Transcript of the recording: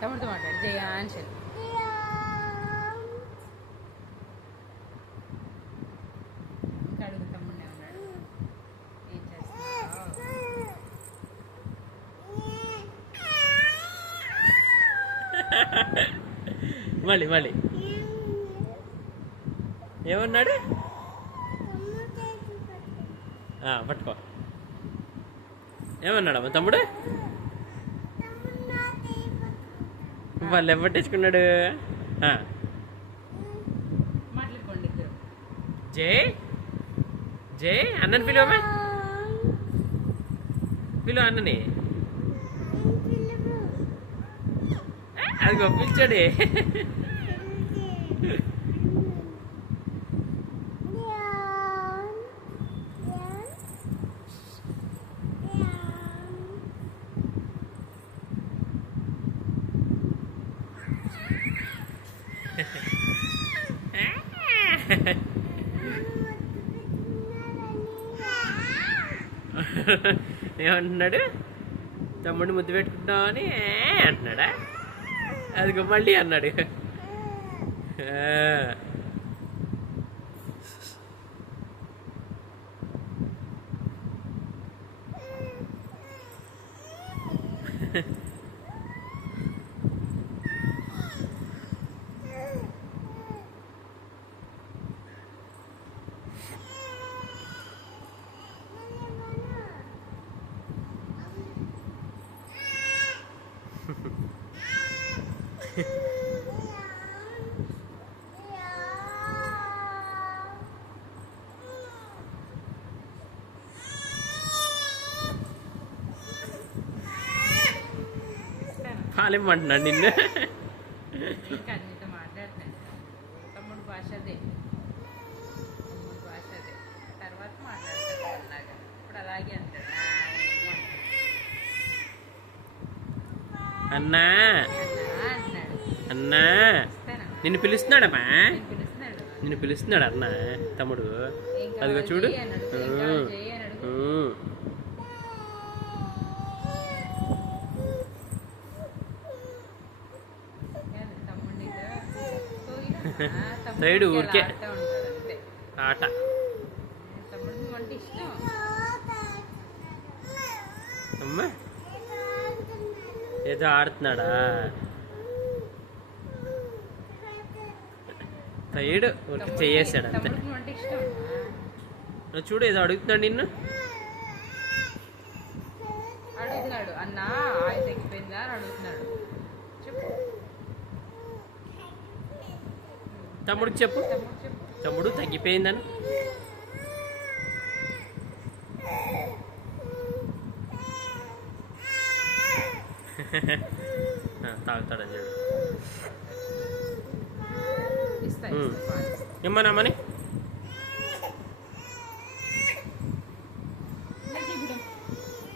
తమ్ముడితో మాట్లాడు జయ అని చెప్పు. అడుగు తమ్ముడినే ఉన్నాడు. ఏం చేస్తున్నావు? మళ్ళీ ఏమన్నాడు? పట్టుకో. ఏమన్నాడమ్మా తమ్ముడు? వాళ్ళు ఎవట్టేసుకున్నాడు? మాట్లాడుకోండి జై జై అన్నని పిలువమ్మా. పిలువ అన్నని. అది పిలిచాడే. ఏమంటున్నాడు? తమ్ముడిని ముద్దు పెట్టుకుంటాం అని అంటున్నాడా? అది మళ్ళీ అన్నాడు. పాలేమంటున్నాడు నిన్ను. మాట్లాడుతున్నాడు తమ్ముడు భాష అదే. తమ్ముడు భాష అదే. తర్వాత మాట్లాడతాడు అలాగా. ఇప్పుడు అలాగే అంటాడు అన్నా అంటున్నాడు. అన్నా నిన్ను పిలుస్తున్నాడమ్మా. నిన్ను పిలుస్తున్నాడు అన్న తమ్ముడు. అదిగో చూడు. సైడు ఊరికే ఆట. అమ్మా ఏదో ఆడుతున్నాడా? సైడు ఊరికి చేసాడు అంతే. చూడు ఏదో అడుగుతున్నాడు నిన్ను. అడుగుతున్నాడు అన్నా ఆయిల్ తగ్గిపోయిందా అని అడుగుతున్నాడు. చెప్పు తమ్ముడికి చెప్పు. తమ్ముడు తగ్గిపోయిందని. తాగుతాడని చూడు. ఇస్తా ఏమన్నామని